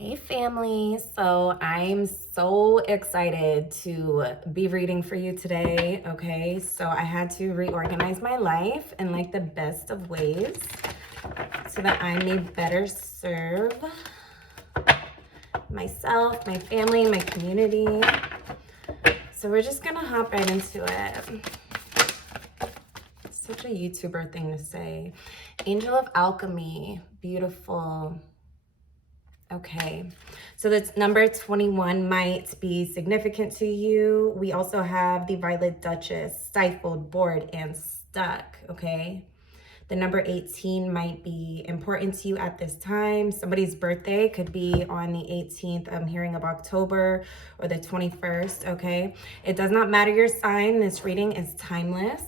Hey family, so I'm so excited to be reading for you today, okay? So I had to reorganize my life in like the best of ways so that I may better serve myself, my family, my community. So we're just gonna hop right into it. Such a YouTuber thing to say. Angel of Alchemy, beautiful. Okay, so that's number 21 might be significant to you. We also have the Violet Duchess, stifled, bored, and stuck, okay? The number 18 might be important to you at this time. Somebody's birthday could be on the 18th, I'm hearing, of October, or the 21st, okay? It does not matter your sign. This reading is timeless.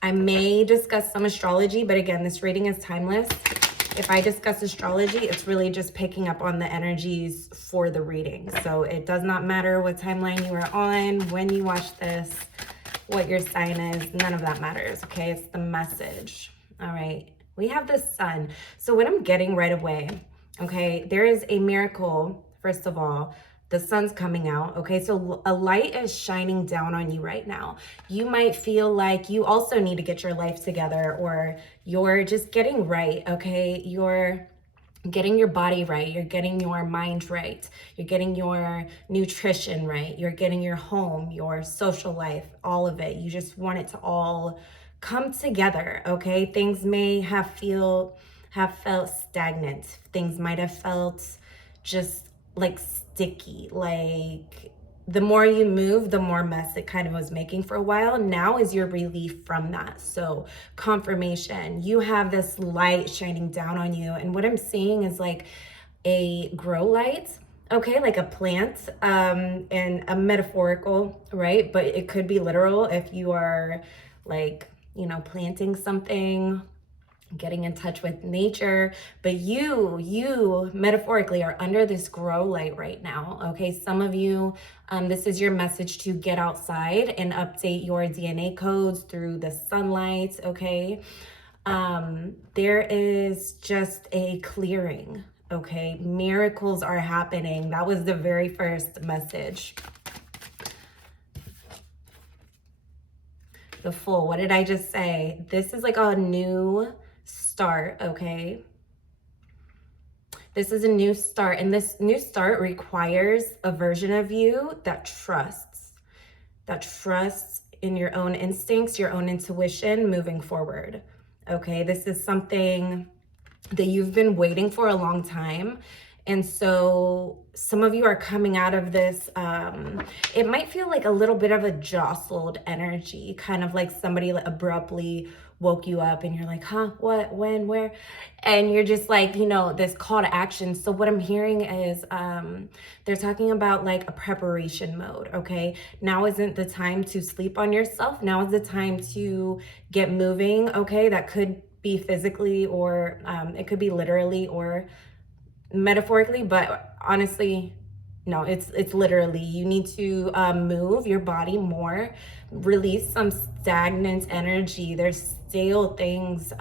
I may discuss some astrology, but again, this reading is timeless. If I discuss astrology, it's really just picking up on the energies for the reading. So it does not matter what timeline you are on, when you watch this, what your sign is, none of that matters, okay? It's the message. All right, we have the sun. So what I'm getting right away, okay, there is a miracle. First of all, the sun's coming out, okay? So a light is shining down on you right now. You might feel like you also need to get your life together, or you're just getting right, okay? You're getting your body right, you're getting your mind right, you're getting your nutrition right, you're getting your home, your social life, all of it. You just want it to all come together, okay? Things may have felt stagnant. Things might have felt just like sticky, like the more you move, the more mess it kind of was making for a while. Now is your relief from that. So confirmation, you have this light shining down on you. And what I'm seeing is like a grow light, okay, like a plant, and a metaphorical, right? But it could be literal if you are like, you know, planting something, getting in touch with nature. But you metaphorically are under this grow light right now, okay? Some of you, this is your message to get outside and update your DNA codes through the sunlight, okay? There is just a clearing, okay? Miracles are happening. That was the very first message. The Fool, what did I just say? This is like a new start, okay? This is a new start, and this new start requires a version of you that trusts in your own instincts, your own intuition moving forward, okay? This is something that you've been waiting for a long time. And so some of you are coming out of this, it might feel like a little bit of a jostled energy, kind of like somebody abruptly woke you up and you're like, huh, what, when, where? And you're just like, you know, this call to action. So what I'm hearing is they're talking about like a preparation mode, okay? Now isn't the time to sleep on yourself. Now is the time to get moving, okay? That could be physically, or it could be literally or metaphorically, but honestly, no, it's literally. You need to move your body more, release some stagnant energy. There's stale things.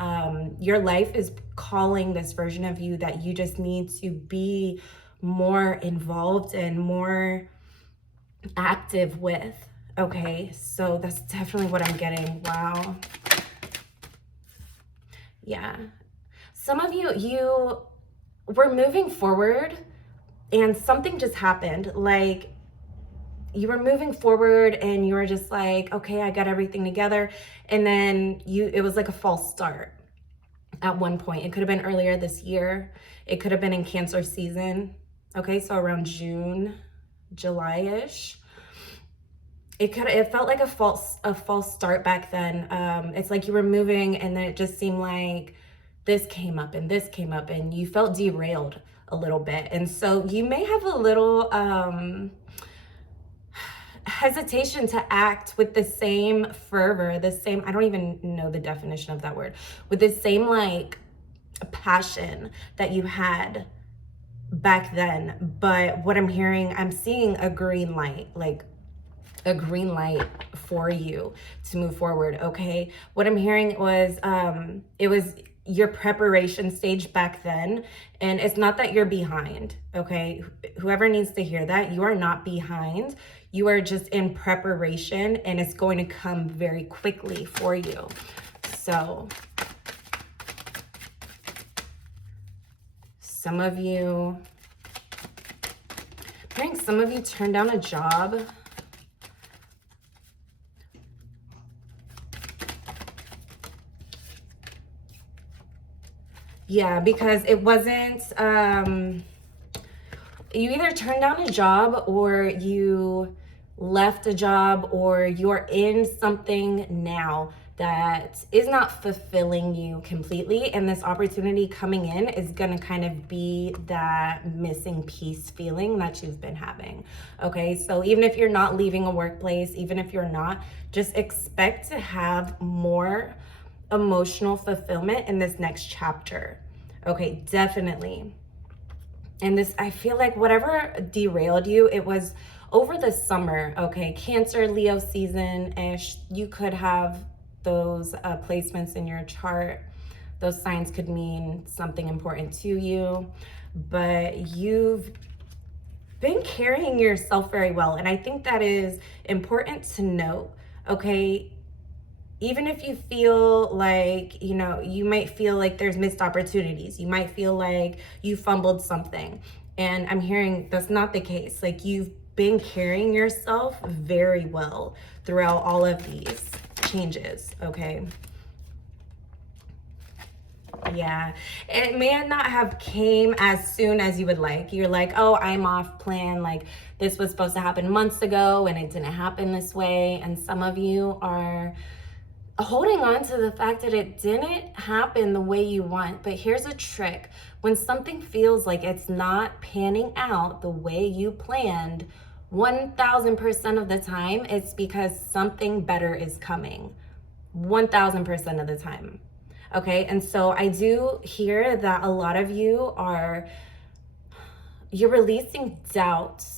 Your life is calling this version of you that you just need to be more involved and more active with, okay? So that's definitely what I'm getting. Wow. Yeah. Some of you were moving forward and something just happened. Like you were moving forward and you were just like, okay, I got everything together. And then it was like a false start at one point. It could have been earlier this year. It could have been in Cancer season. Okay, so around June, July-ish. It felt like a false start back then. It's like you were moving and then it just seemed like this came up and this came up and you felt derailed a little bit. And so you may have a little hesitation to act with the same fervor, the same, I don't even know the definition of that word, with the same like passion that you had back then. But what I'm hearing, I'm seeing a green light, like a green light for you to move forward, okay? What I'm hearing was, your preparation stage back then. And it's not that you're behind, okay? Whoever needs to hear that, you are not behind. You are just in preparation, and it's going to come very quickly for you. So some of you, I think some of you turned down a job. Yeah, because it wasn't, you either turned down a job, or you left a job, or you're in something now that is not fulfilling you completely. And this opportunity coming in is going to kind of be that missing piece feeling that you've been having. Okay, so even if you're not leaving a workplace, even if you're not, just expect to have more emotional fulfillment in this next chapter. Okay, definitely. And this, I feel like whatever derailed you, it was over the summer. Okay, Cancer, Leo season-ish. You could have those placements in your chart. Those signs could mean something important to you, but you've been carrying yourself very well. And I think that is important to note. Okay, even if you feel like, you know, you might feel like there's missed opportunities. You might feel like you fumbled something. And I'm hearing that's not the case. Like, you've been carrying yourself very well throughout all of these changes, okay? Yeah, it may not have came as soon as you would like. You're like, oh, I'm off plan. Like, this was supposed to happen months ago and it didn't happen this way. And some of you are holding on to the fact that it didn't happen the way you want. But here's a trick. When something feels like it's not panning out the way you planned, 1000% of the time, it's because something better is coming. 1000% of the time. Okay, and so I do hear that a lot of you you're releasing doubts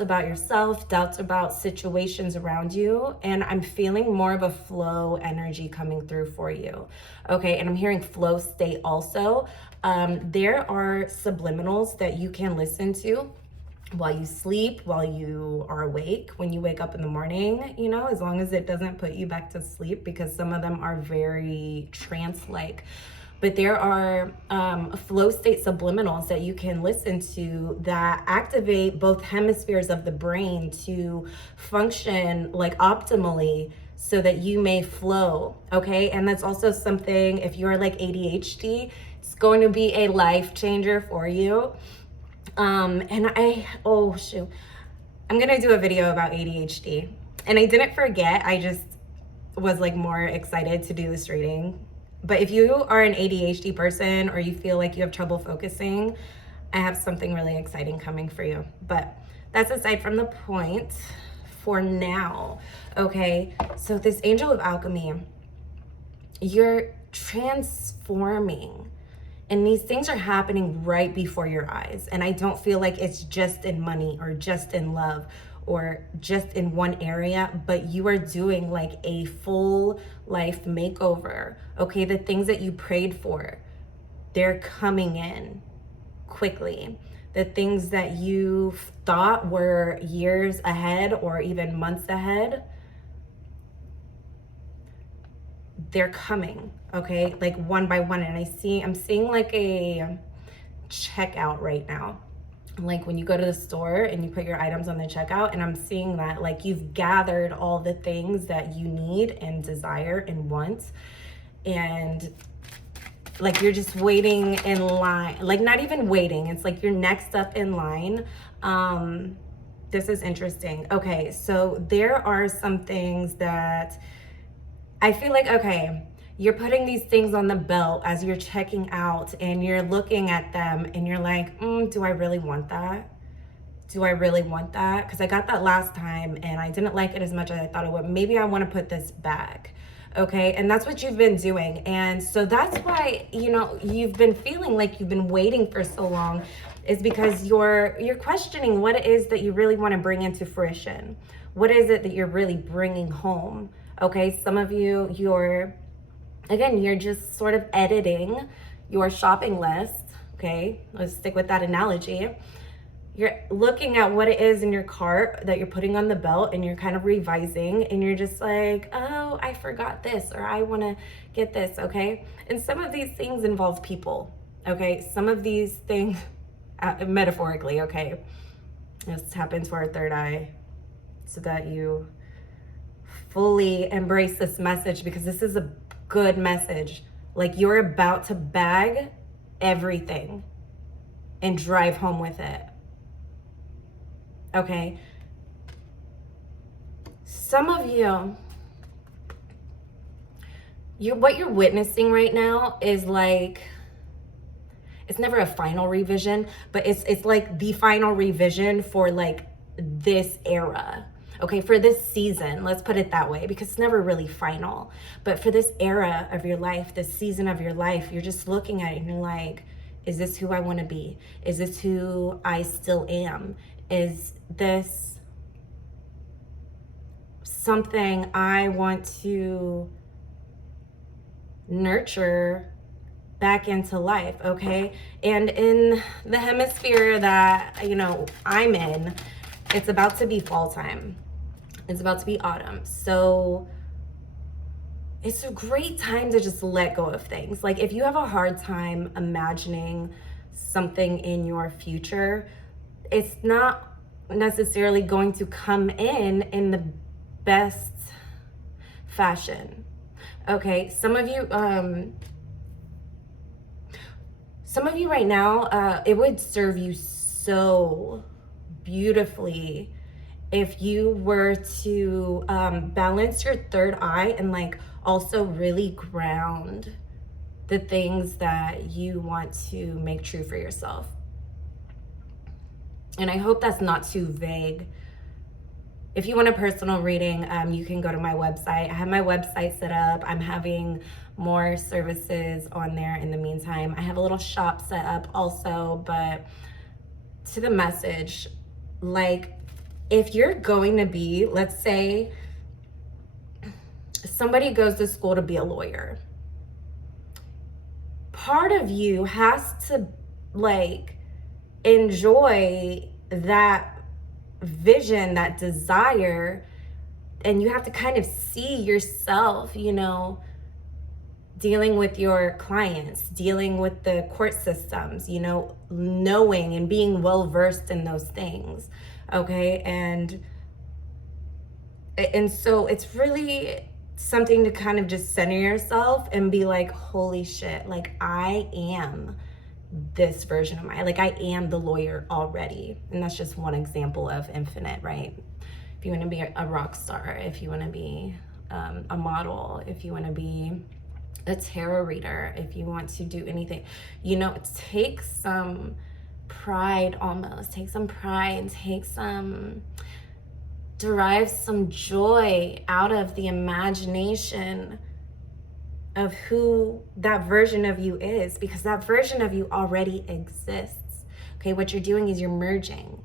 about yourself, doubts about situations around you, and I'm feeling more of a flow energy coming through for you. Okay, and I'm hearing flow state also. There are subliminals that you can listen to while you sleep, while you are awake, when you wake up in the morning, you know, as long as it doesn't put you back to sleep, because some of them are very trance-like. But there are flow state subliminals that you can listen to that activate both hemispheres of the brain to function like optimally so that you may flow, okay? And that's also something, if you're like ADHD, it's going to be a life changer for you. And I'm gonna do a video about ADHD. And I didn't forget, I just was like more excited to do this reading. But if you are an ADHD person, or you feel like you have trouble focusing, I have something really exciting coming for you. But that's aside from the point for now, okay? So this Angel of Alchemy, you're transforming. And these things are happening right before your eyes. And I don't feel like it's just in money, or just in love, or just in one area, but you are doing like a full life makeover. Okay, the things that you prayed for, they're coming in quickly. The things that you thought were years ahead or even months ahead, they're coming, okay, like one by one. And I'm seeing like a checkout right now, like when you go to the store and you put your items on the checkout, and I'm seeing that like you've gathered all the things that you need and desire and want, and like you're just waiting in line, like not even waiting, it's like you're next up in line. This is interesting. Okay, so there are some things that I feel like, okay, you're putting these things on the belt as you're checking out, and you're looking at them and you're like, do I really want that? Do I really want that? Because I got that last time and I didn't like it as much as I thought it would. Maybe I want to put this back. Okay, and that's what you've been doing. And so that's why, you know, you've been feeling like you've been waiting for so long, is because you're questioning what it is that you really want to bring into fruition. What is it that you're really bringing home? Okay, some of you, you're Again, you're just sort of editing your shopping list. Okay, let's stick with that analogy. You're looking at what it is in your cart that you're putting on the belt, and you're kind of revising, and you're just like, oh, I forgot this, or I want to get this. Okay, and some of these things involve people. Okay, some of these things metaphorically. Okay, let's tap into our third eye so that you fully embrace this message, because this is a good message. Like, you're about to bag everything and drive home with it. Okay. Some of you, what you're witnessing right now is like, it's never a final revision, but it's like the final revision for like this era. Okay, for this season, let's put it that way, because it's never really final. But for this era of your life, this season of your life, you're just looking at it and you're like, is this who I want to be? Is this who I still am? Is this something I want to nurture back into life? Okay, and in the hemisphere that, you know, I'm in, it's about to be fall time. It's about to be autumn. So it's a great time to just let go of things. Like, if you have a hard time imagining something in your future, it's not necessarily going to come in the best fashion. Okay, some of you right now, it would serve you so beautifully if you were to balance your third eye and like also really ground the things that you want to make true for yourself. And I hope that's not too vague. If you want a personal reading, you can go to my website. I have my website set up. I'm having more services on there in the meantime. I have a little shop set up also. But to the message, like, if you're going to be, let's say somebody goes to school to be a lawyer, part of you has to like enjoy that vision, that desire, and you have to kind of see yourself, you know, dealing with your clients, dealing with the court systems, you know, knowing and being well versed in those things. Okay, and so it's really something to kind of just center yourself and be like, holy shit, like, I am this version of like, I am the lawyer already. And that's just one example of infinite, right? If you want to be a rock star, if you want to be a model, if you want to be a tarot reader, if you want to do anything, you know, it takes some pride, almost take some pride, derive some joy out of the imagination of who that version of you is, because that version of you already exists. Okay, what you're doing is you're merging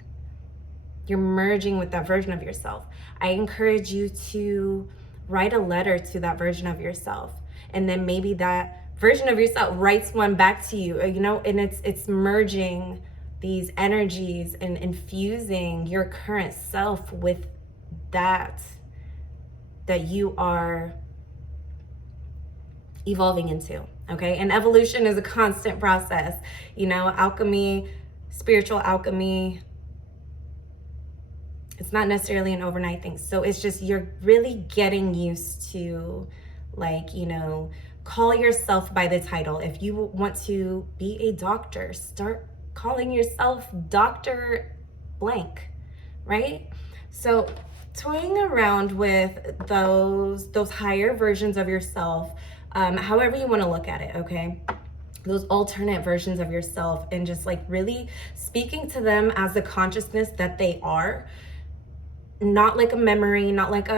with that version of yourself. I encourage you to write a letter to that version of yourself, and then maybe that version of yourself writes one back to you, you know, and it's merging these energies and infusing your current self with that you are evolving into. Okay, and evolution is a constant process, you know. Alchemy, spiritual alchemy, it's not necessarily an overnight thing. So it's just, you're really getting used to, like, you know, call yourself by the title. If you want to be a doctor, start calling yourself Dr. Blank, right? So toying around with those higher versions of yourself, however you want to look at it, okay? Those alternate versions of yourself, and just like really speaking to them as the consciousness that they are, not like a memory, not like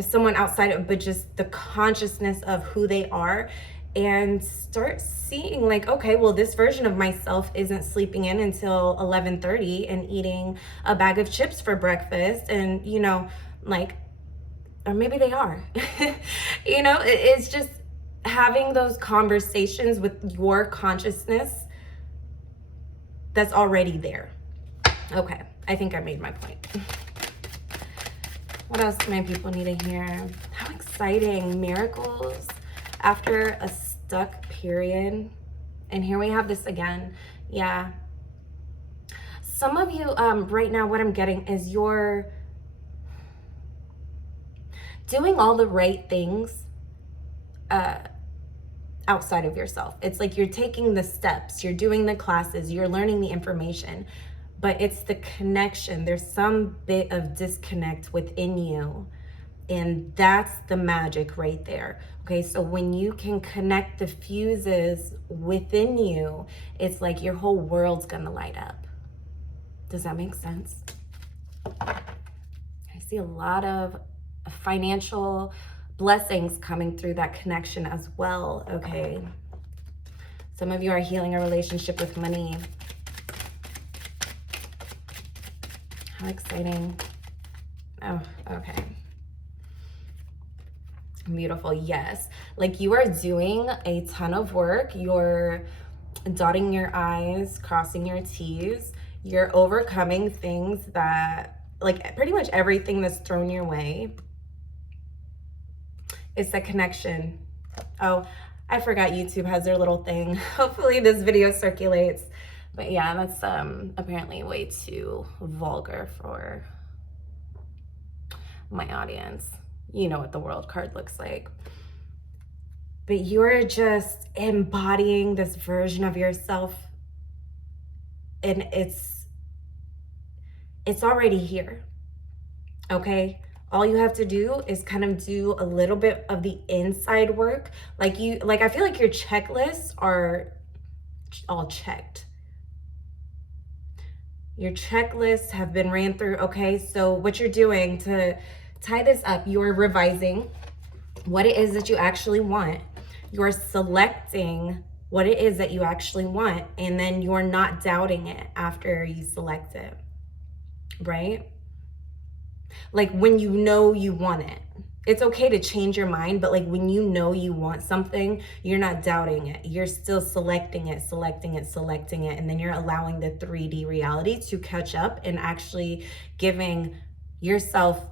someone outside of, but just the consciousness of who they are. And start seeing like, okay, well, this version of myself isn't sleeping in until 11:30 and eating a bag of chips for breakfast. And, you know, like, or maybe they are. You know, it's just having those conversations with your consciousness that's already there. Okay, I think I made my point. What else do my people need to hear? How exciting. Miracles after a stuck period. And here we have this again. Yeah. Some of you, right now, what I'm getting is you're doing all the right things outside of yourself. It's like you're taking the steps, you're doing the classes, you're learning the information, but it's the connection. There's some bit of disconnect within you, and that's the magic right there. Okay, so when you can connect the fuses within you, it's like your whole world's gonna light up. Does that make sense? I see a lot of financial blessings coming through that connection as well, okay? Some of you are healing a relationship with money. How exciting. Oh, okay. Beautiful, yes. Like you are doing a ton of work. You're dotting your I's, crossing your T's. You're overcoming things that, like pretty much everything that's thrown your way. It's a connection. Oh, I forgot YouTube has their little thing. Hopefully this video circulates. But yeah, that's apparently way too vulgar for my audience. You know what the world card looks like. But you're just embodying this version of yourself, and it's already here, okay? All you have to do is kind of do a little bit of the inside work. Like I feel like your checklists are all checked. Your checklists have been ran through, okay? So what you're doing to tie this up, you're revising what it is that you actually want. You're selecting what it is that you actually want, and then you're not doubting it after you select it, right? Like when you know you want it. It's okay to change your mind, but like when you know you want something, you're not doubting it. You're still selecting it, and then you're allowing the 3D reality to catch up and actually giving yourself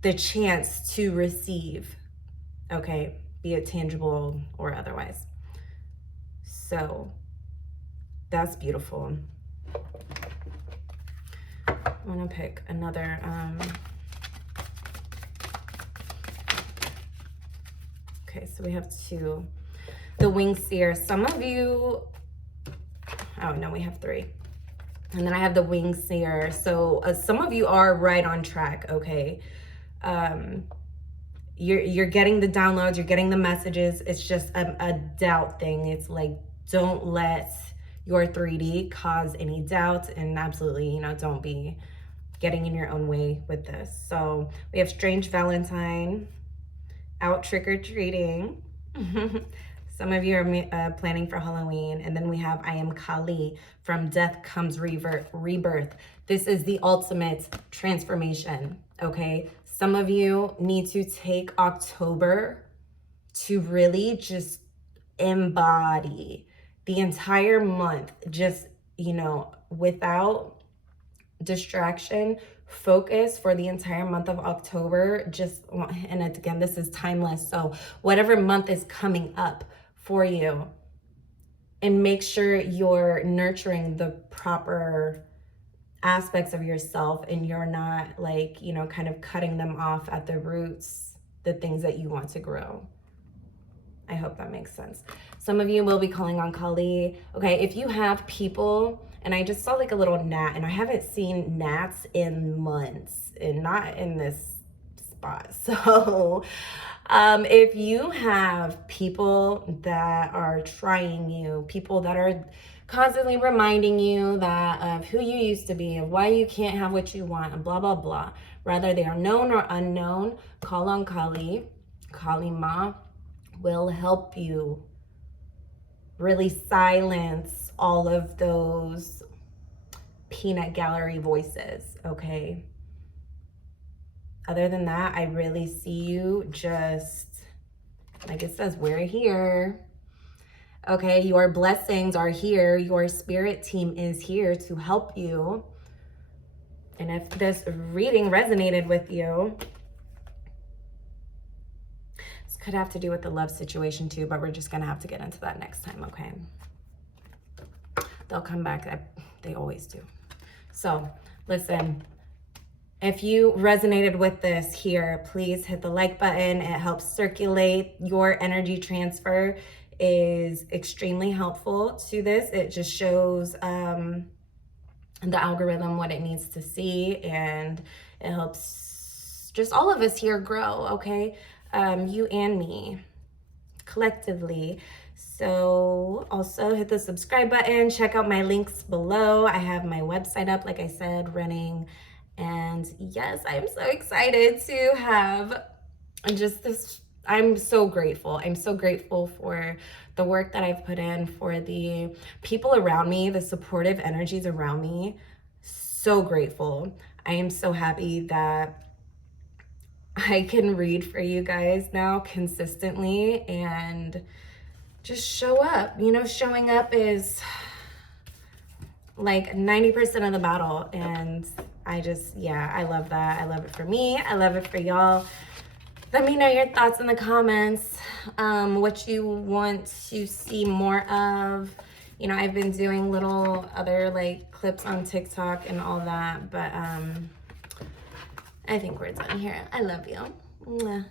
the chance to receive, okay, be it tangible or otherwise. So that's beautiful. I'm gonna pick another okay, so we have two. The Winged Seer. Some of you, oh no, we have three. And then I have the Winged Seer. So some of you are right on track, okay? You're getting the downloads, you're getting the messages. It's just a doubt thing. It's like, don't let your 3D cause any doubt, and absolutely, you know, don't be getting in your own way with this. So we have Strange Valentine, out trick-or-treating. Some of you are planning for Halloween. And then we have I Am Kali, from death comes rebirth. This is the ultimate transformation, okay? Some of you need to take October to really just embody the entire month, just, you know, without distraction, focus for the entire month of October. Just, and again, this is timeless. So whatever month is coming up for you, and make sure you're nurturing the proper aspects of yourself, and you're not like, you know, kind of cutting them off at the roots, the things that you want to grow. I hope that makes sense. Some of you will be calling on Kali. Okay, if you have people, and I just saw like a little gnat, and I haven't seen gnats in months, and not in this spot. So if you have people that are trying you, people that are constantly reminding you that of who you used to be, of why you can't have what you want, and blah, blah, blah, whether they are known or unknown, call on Kali. Kali Ma will help you really silence all of those peanut gallery voices, okay? Other than that, I really see you just, like it says, we're here. Okay, your blessings are here. Your spirit team is here to help you. And if this reading resonated with you, this could have to do with the love situation too, but we're just gonna have to get into that next time, okay? They'll come back, they always do. So listen, if you resonated with this here, please hit the like button. It helps circulate. Your energy transfer is extremely helpful to this. It just shows the algorithm what it needs to see, and it helps just all of us here grow, okay? You and me collectively. So also hit the subscribe button, check out my links below. I have my website up, like I said, running. And yes, I'm so excited to have just this. I'm so grateful. I'm so grateful for the work that I've put in, for the people around me, the supportive energies around me. So grateful. I am so happy that I can read for you guys now consistently and just show up. You know, showing up is like 90% of the battle. And I just, yeah, I love that. I love it for me. I love it for y'all. Let me know your thoughts in the comments, what you want to see more of. You know, I've been doing little other like clips on TikTok and all that, but I think we're done here. I love you. Mwah.